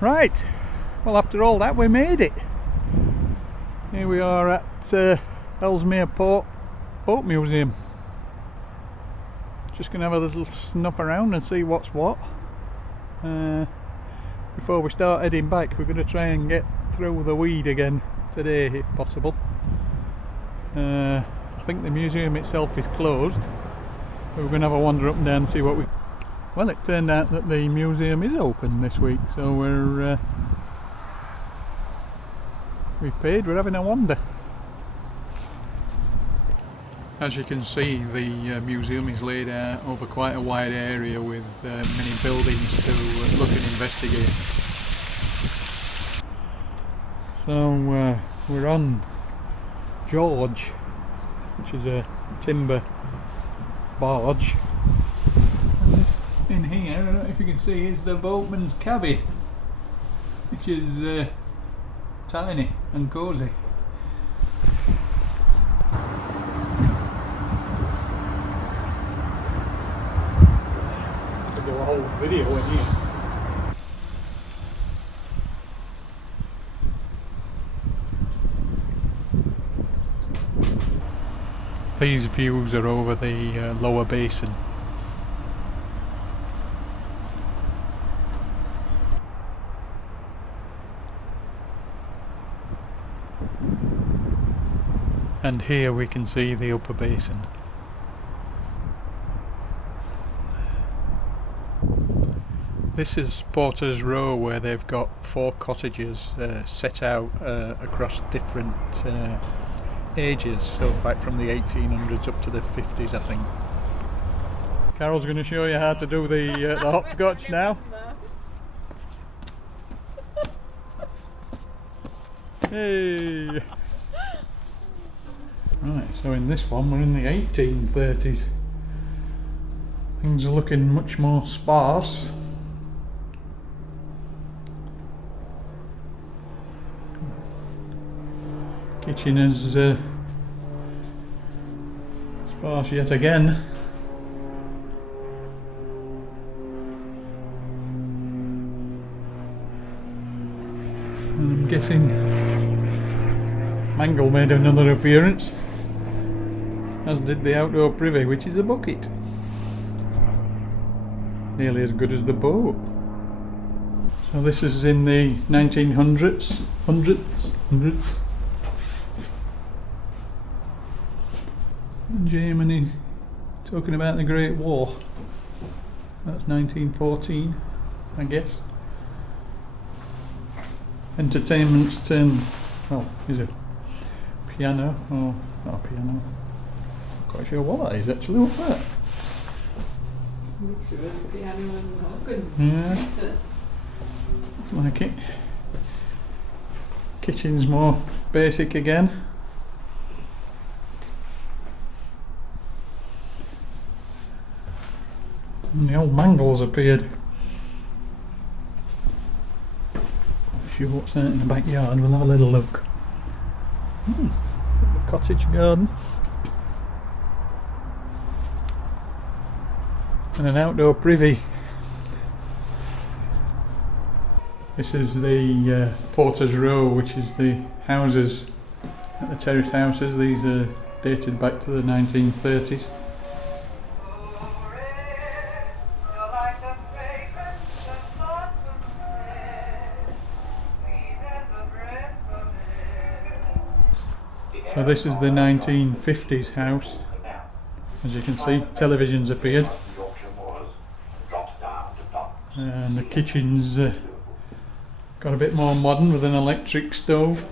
Right, well, after all that we made it. Here we are at Ellesmere Port Boat Museum. Just gonna have a little snuff around and see what's what. Before we start heading back, we're gonna try and get through the weed again today if possible. I think the museum itself is closed, but we're gonna have a wander up and down and see what we... Well, it turned out that the museum is open this week, so we've paid, we're having a wander. As you can see, the museum is laid out over quite a wide area with many buildings to look and investigate. So we're on George, which is a timber barge. And this in here, I don't know if you can see, is the boatman's cabin, which is tiny and cosy. I'll do a whole video in here. These views are over the lower basin. And here we can see the upper basin. This is Porter's Row, where they've got 4 cottages set out across different ages, so back from the 1800s up to the 50s, I think. Carol's going to show you how to do the hopscotch now. Hey! Right, so in this one we're in the 1830s. Things are looking much more sparse. Kitchen is sparse yet again. And I'm guessing Mangle made another appearance, as did the outdoor privy, which is a bucket. Nearly as good as the boat. So this is in the 1900s. Germany, talking about the Great War. That's 1914, I guess. Entertainment's turned, well, is it piano or not piano? Not quite sure what that is actually. What's that? Mixture of piano and organ. Yeah, like it. Kitchen's more basic again. And the old Mangle's appeared. Not sure what's that in the backyard, we'll have a little look. The cottage garden. And an outdoor privy. This is the Porter's Row, which is the houses, the terrace houses. These are dated back to the 1930s. So this is the 1950s house. As you can see, television's appeared. And the kitchen's Got a bit more modern with an electric stove.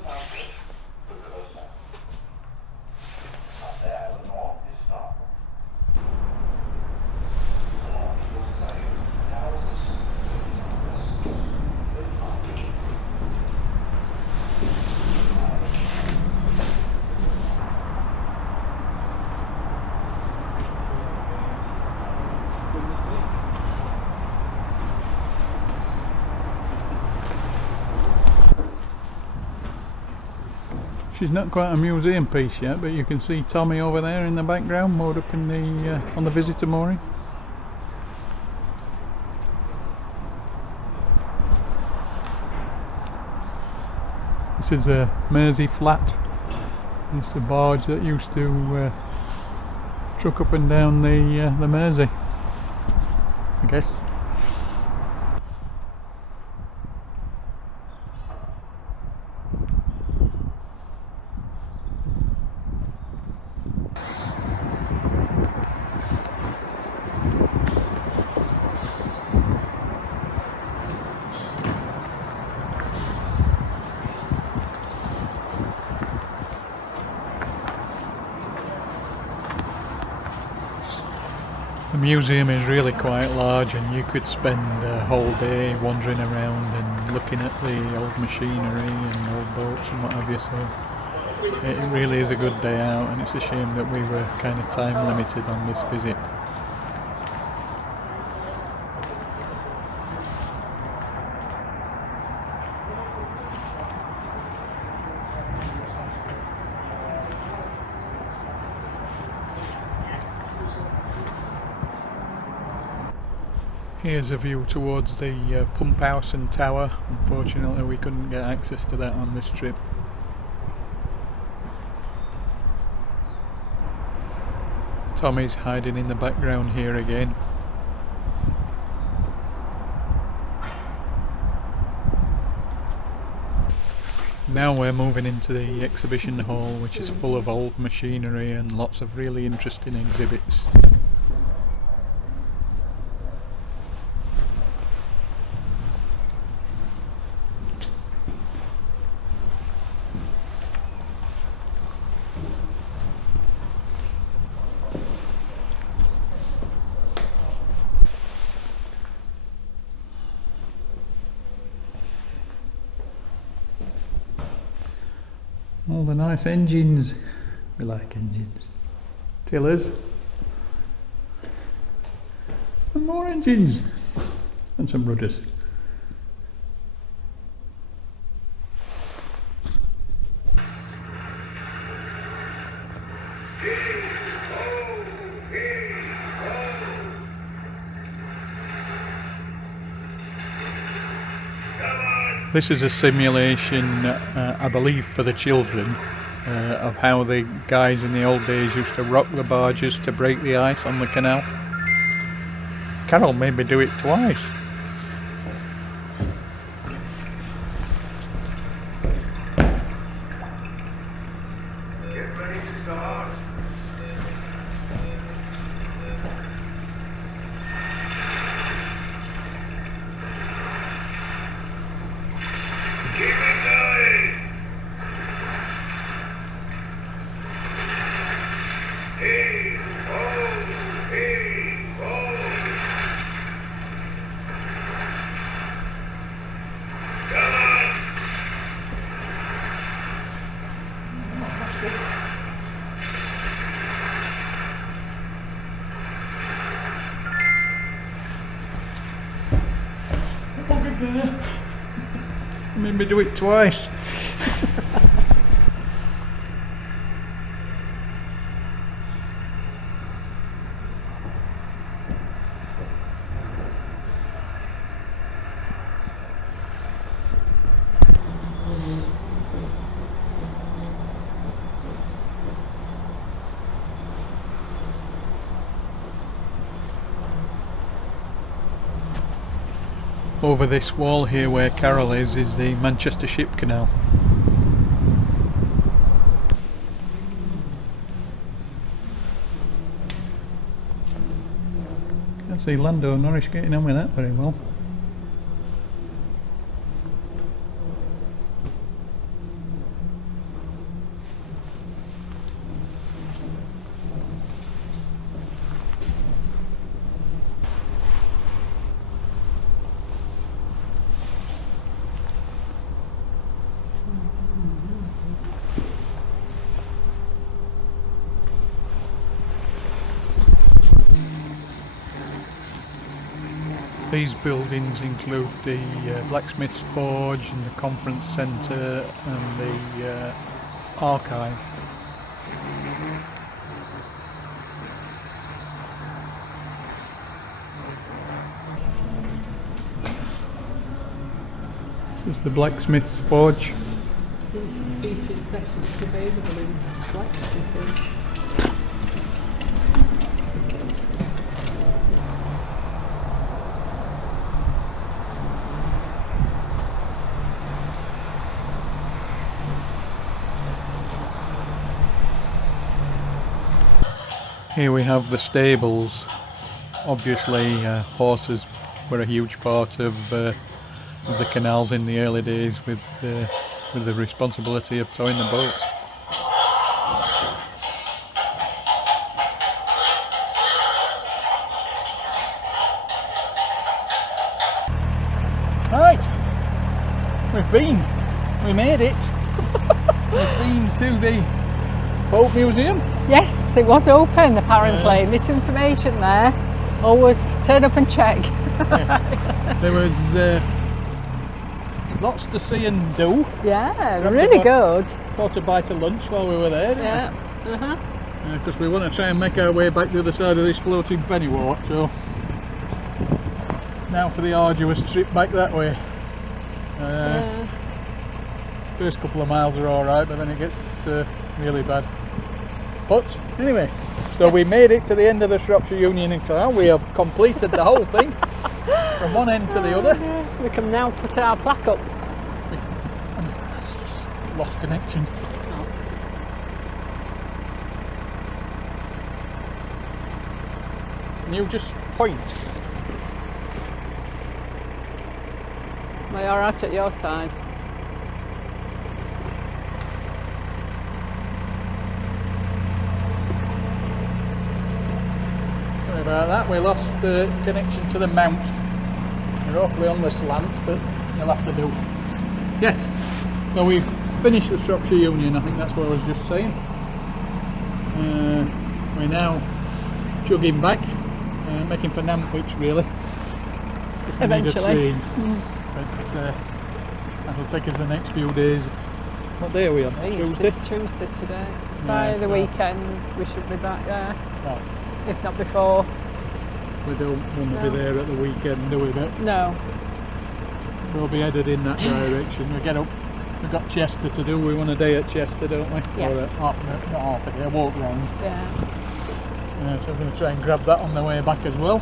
She's not quite a museum piece yet, but you can see TOMMi over there in the background, moored up in the on the visitor mooring. This is a Mersey flat. It's the barge that used to truck up and down the Mersey, I guess. The museum is really quite large, and you could spend a whole day wandering around and looking at the old machinery and old boats and what have you, so it really is a good day out, and it's a shame that we were kind of time limited on this visit. Here's a view towards the pump house and tower. Unfortunately we couldn't get access to that on this trip. Tommy's hiding in the background here again. Now we're moving into the exhibition hall, which is full of old machinery and lots of really interesting exhibits. All the nice engines. We like engines. Tillers. And more engines. And some rudders. This is a simulation, I believe, for the children of how the guys in the old days used to rock the barges to break the ice on the canal. Carol made me do it twice. Get ready to start. Keep it going! Hey, ho, hey, ho! Come on! Oh, good there. Made me do it twice. Over this wall here where Carol is the Manchester Ship Canal. Can't see Lando Norris getting on with that very well. these buildings include the blacksmith's forge and the conference centre and the archive. This is the blacksmith's forge. Featured sessions available in blacksmithing. Here we have the stables. Obviously horses were a huge part of the canals in the early days with the responsibility of towing the boats. Right, we made it. We've been to the boat museum. Yes, it was open apparently. Misinformation there. Always turn up and check. Yes. There was lots to see and do. Yeah, really good. Caught a bite of lunch while we were there. Yeah. Because we want to try and make our way back the other side of this floating pennywort. So now for the arduous trip back that way. First couple of miles are alright, but then it gets really bad. But anyway, so we made it to the end of the Shropshire Union Canal. We have completed the whole thing from one end to the other. We can now put our plaque up. It's just lost connection. Can you just point? Am I alright at your side? Sorry about that, we lost the connection to the mount. We're awfully on the slant, but you'll have to do. Yes, so we've finished the Shropshire Union, I think that's what I was just saying. We're now chugging back, making for Nantwich really. Just Eventually. need a change. But that'll take us the next few days. What day are we on? Tuesday? It's Tuesday today. By the weekend we should be back there. Right. If not before. We don't want to be there at the weekend, do we? But No. we'll be headed in that direction. We get up. We've got Chester to do. We want a day at Chester, don't we? Yes. Or not half a day, a walk round. Yeah. So we're going to try and grab that on the way back as well.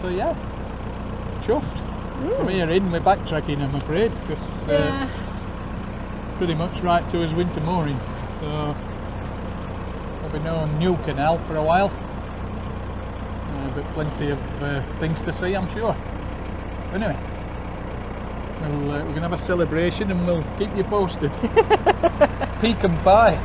So yeah, chuffed. From here in, we're backtracking, I'm afraid, because pretty much right to his winter mooring. So there'll be no new canal for a while, but plenty of things to see, I'm sure. Anyway, we're going to have a celebration and we'll keep you posted. Pecan pie.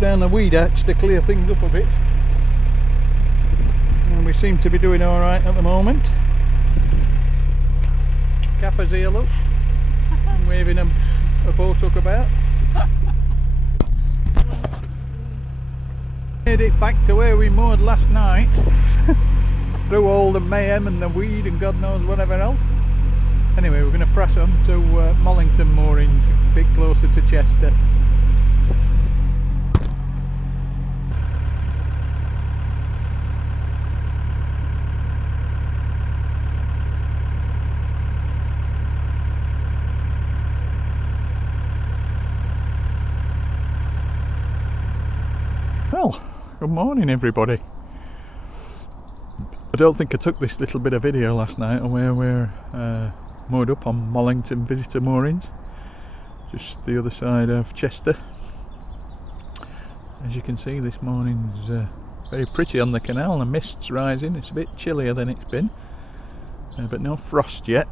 Down the weed hatch to clear things up a bit, and we seem to be doing alright at the moment. Gaffer's here, look, and waving a boat hook about. Made it back to where we moored last night through all the mayhem and the weed and God knows whatever else. Anyway, we're going to press on to Mollington moorings, a bit closer to Chester. Well, good morning everybody. I don't think I took this little bit of video last night on where we're moored up on Mollington Visitor Moorings, just the other side of Chester. As you can see, this morning's very pretty on the canal. The mist's rising, it's a bit chillier than it's been, but no frost yet.